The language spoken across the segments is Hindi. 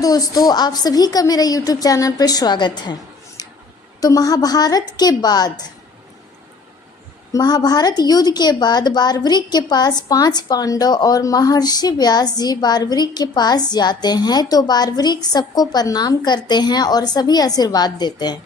दोस्तों, आप सभी का मेरा YouTube चैनल पर स्वागत है। तो महाभारत युद्ध के बाद बारबरिक के पास 5 पांडव और महर्षि व्यास जी बारबरिक के पास जाते हैं। तो बारबरिक सबको प्रणाम करते हैं और सभी आशीर्वाद देते हैं।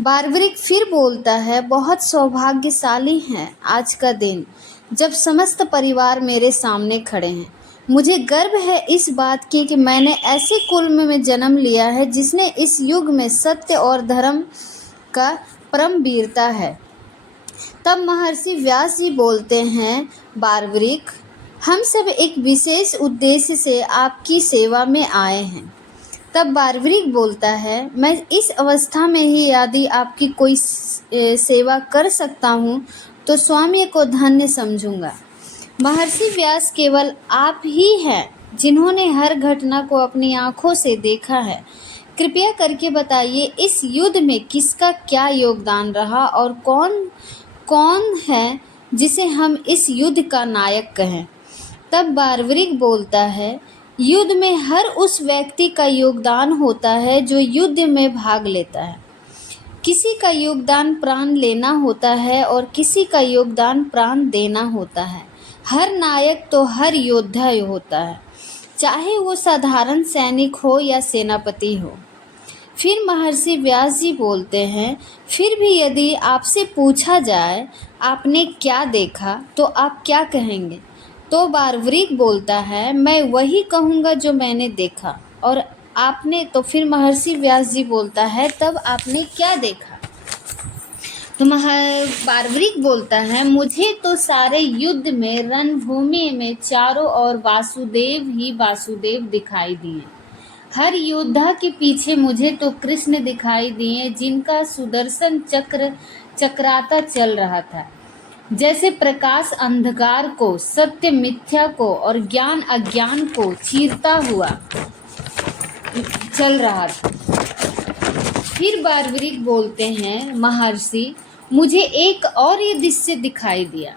बारबरिक फिर बोलता है, बहुत सौभाग्यशाली है आज का दिन जब समस्त परिवार मेरे सामने खड़े हैं। मुझे गर्व है इस बात की कि मैंने ऐसे कुल में जन्म लिया है जिसने इस युग में सत्य और धर्म का परम वीरता है। तब महर्षि व्यास जी बोलते हैं, बारबरिक, हम सब एक विशेष उद्देश्य से आपकी सेवा में आए हैं। तब बारबरिक बोलता है, मैं इस अवस्था में ही यदि आपकी कोई सेवा कर सकता हूँ तो स्वामी को धन्य समझूंगा। महर्षि व्यास, केवल आप ही हैं जिन्होंने हर घटना को अपनी आंखों से देखा है। कृपया करके बताइए, इस युद्ध में किसका क्या योगदान रहा और कौन कौन है जिसे हम इस युद्ध का नायक कहें। तब बारबरिक बोलता है, युद्ध में हर उस व्यक्ति का योगदान होता है जो युद्ध में भाग लेता है। किसी का योगदान प्राण लेना होता है और किसी का योगदान प्राण देना होता है। हर नायक तो हर योद्धा होता है, चाहे वो साधारण सैनिक हो या सेनापति हो। फिर महर्षि व्यास जी बोलते हैं, फिर भी यदि आपसे पूछा जाए आपने क्या देखा तो आप क्या कहेंगे। तो बारबरिक बोलता है, मैं वही कहूँगा जो मैंने देखा। और आपने, तो फिर महर्षि व्यास जी बोलता है, तब आपने क्या देखा। तो बारबरिक बोलता है, मुझे तो सारे युद्ध में रणभूमि में चारों ओर वासुदेव ही वासुदेव दिखाई दिए। हर योद्धा के पीछे मुझे तो कृष्ण दिखाई दिए, जिनका सुदर्शन चक्र चक्राता चल रहा था। जैसे प्रकाश अंधकार को, सत्य मिथ्या को और ज्ञान अज्ञान को चीरता हुआ चल रहा था। फिर बारबरिक बोलते हैं, महर्षि, मुझे एक और ये दृश्य दिखाई दिया।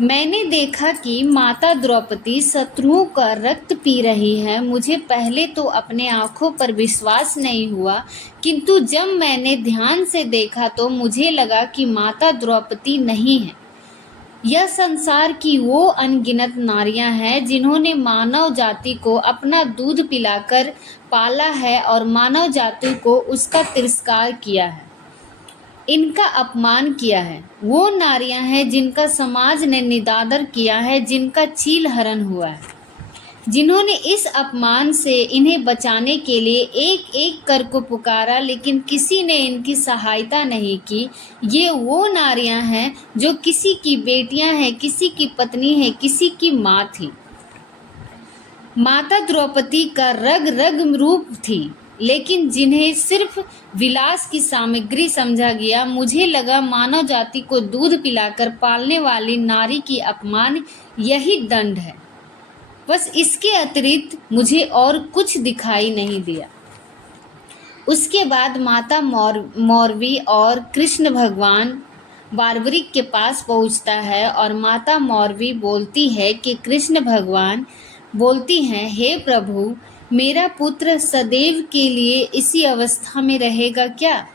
मैंने देखा कि माता द्रौपदी शत्रुओं का रक्त पी रही है। मुझे पहले तो अपने आँखों पर विश्वास नहीं हुआ, किंतु जब मैंने ध्यान से देखा तो मुझे लगा कि माता द्रौपदी नहीं है। यह संसार की वो अनगिनत नारियां हैं जिन्होंने मानव जाति को अपना दूध पिलाकर पाला है और मानव जाति को उसका तिरस्कार किया है, इनका अपमान किया है। वो नारियां हैं जिनका समाज ने निरादर किया है, जिनका चील हरण हुआ है, जिन्होंने इस अपमान से इन्हें बचाने के लिए एक एक कर को पुकारा, लेकिन किसी ने इनकी सहायता नहीं की। ये वो नारियां हैं जो किसी की बेटियां हैं, किसी की पत्नी है, किसी की माँ थी। माता द्रौपदी का रग रग रूप थी, लेकिन जिन्हें सिर्फ विलास की सामग्री समझा गया। मुझे लगा मानव जाति को दूध पिलाकर पालने वाली नारी की अपमान यही दंड है। बस इसके अतिरिक्त मुझे और कुछ दिखाई नहीं दिया। उसके बाद माता मौरवी और कृष्ण भगवान बारबरिक के पास पहुंचता है और माता मौरवी बोलती है कि कृष्ण भगवान बोलती हैं, हे प्रभु, मेरा पुत्र सदैव के लिए इसी अवस्था में रहेगा क्या।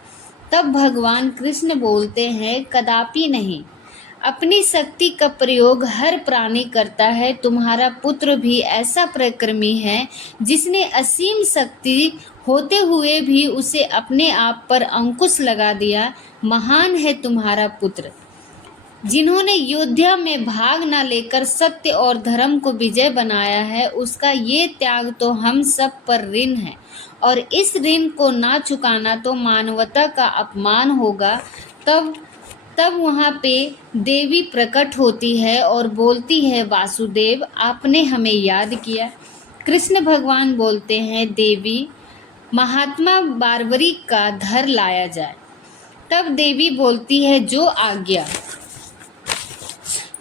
तब भगवान कृष्ण बोलते हैं, कदापि नहीं। अपनी शक्ति का प्रयोग हर प्राणी करता है। तुम्हारा पुत्र भी ऐसा पराक्रमी है जिसने असीम शक्ति होते हुए भी उसे अपने आप पर अंकुश लगा दिया। महान है तुम्हारा पुत्र, जिन्होंने योद्धा में भाग न लेकर सत्य और धर्म को विजय बनाया है। उसका ये त्याग तो हम सब पर ऋण है, और इस ऋण को ना चुकाना तो मानवता का अपमान होगा। तब वहाँ पे देवी प्रकट होती है और बोलती है, वासुदेव, आपने हमें याद किया। कृष्ण भगवान बोलते हैं, देवी, महात्मा बारबरिक का धर लाया जाए। तब देवी बोलती है, जो आज्ञा।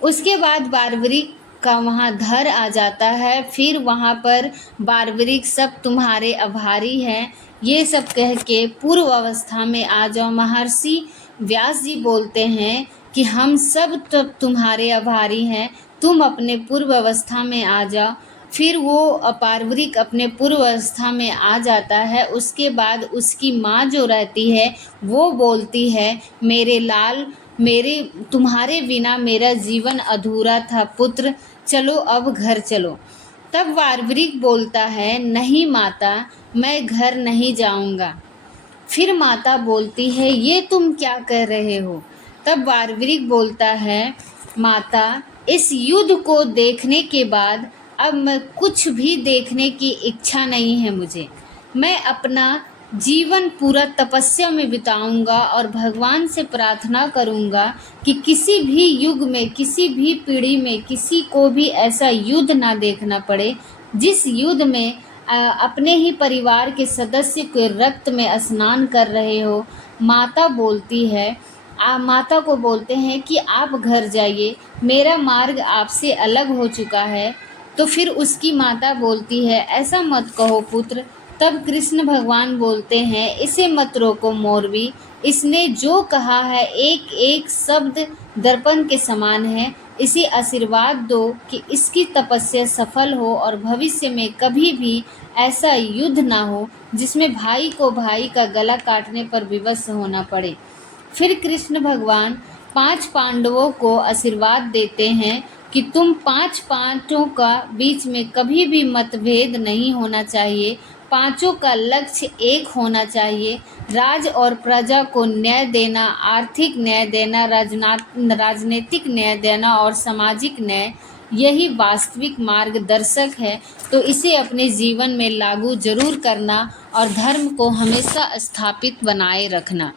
उसके बाद बारबरिक का वहाँ धर आ जाता है। फिर वहाँ पर बारबरिक, सब तुम्हारे आभारी हैं, ये सब कह के पूर्व अवस्था में आ जाओ। महर्षि व्यास जी बोलते हैं कि हम सब तो तुम्हारे आभारी हैं, तुम अपने पूर्व अवस्था में आ जाओ। फिर वो बारबरिक अपने पूर्व अवस्था में आ जाता है। उसके बाद उसकी माँ जो रहती है वो बोलती है, मेरे लाल, मेरे तुम्हारे बिना मेरा जीवन अधूरा था पुत्र, चलो अब घर चलो। तब बारबरिक बोलता है, नहीं माता, मैं घर नहीं जाऊंगा। फिर माता बोलती है, ये तुम क्या कह रहे हो? तब बारबरिक बोलता है, माता, इस युद्ध को देखने के बाद अब मैं कुछ भी देखने की इच्छा नहीं है मुझे। मैं अपना जीवन पूरा तपस्या में बिताऊंगा और भगवान से प्रार्थना करूंगा कि किसी भी युग में, किसी भी पीढ़ी में किसी को भी ऐसा युद्ध ना देखना पड़े जिस युद्ध में अपने ही परिवार के सदस्य के रक्त में स्नान कर रहे हो। माता बोलती है, माता को बोलते हैं कि आप घर जाइए, मेरा मार्ग आपसे अलग हो चुका है। तो फिर उसकी माता बोलती है, ऐसा मत कहो पुत्र। तब कृष्ण भगवान बोलते हैं, इसे मत रोको मोरवी, इसने जो कहा है एक एक शब्द दर्पण के समान है। इसे आशीर्वाद दो कि इसकी तपस्या सफल हो और भविष्य में कभी भी ऐसा युद्ध ना हो जिसमें भाई को भाई का गला काटने पर विवश होना पड़े। फिर कृष्ण भगवान 5 पांडवों को आशीर्वाद देते हैं कि तुम 5 पांचों का बीच में कभी भी मतभेद नहीं होना चाहिए, पांचों का लक्ष्य एक होना चाहिए। राज और प्रजा को न्याय देना, आर्थिक न्याय देना, राजनीतिक न्याय देना और सामाजिक न्याय, यही वास्तविक मार्गदर्शक है। तो इसे अपने जीवन में लागू जरूर करना और धर्म को हमेशा स्थापित बनाए रखना।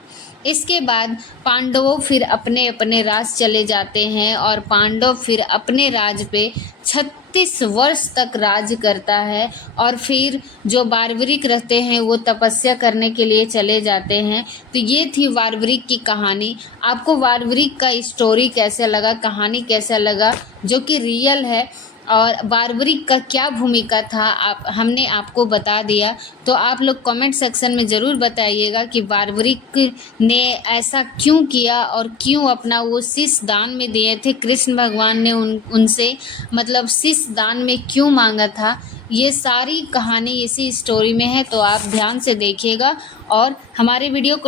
इसके बाद पांडवों फिर अपने अपने राज चले जाते हैं और पांडव फिर अपने राज पे 36 वर्ष तक राज करता है। और फिर जो बारबरिक रहते हैं वो तपस्या करने के लिए चले जाते हैं। तो ये थी बारबरिक की कहानी। आपको बारबरिक का स्टोरी कैसा लगा, कहानी कैसा लगा, जो कि रियल है, और बारबरिक का क्या भूमिका था हमने आपको बता दिया। तो आप लोग कमेंट सेक्शन में ज़रूर बताइएगा कि बारबरिक ने ऐसा क्यों किया और क्यों अपना वो शीश दान में दिए थे। कृष्ण भगवान ने उनसे मतलब शीश दान में क्यों मांगा था। ये सारी कहानी इसी स्टोरी में है, तो आप ध्यान से देखिएगा और हमारे वीडियो को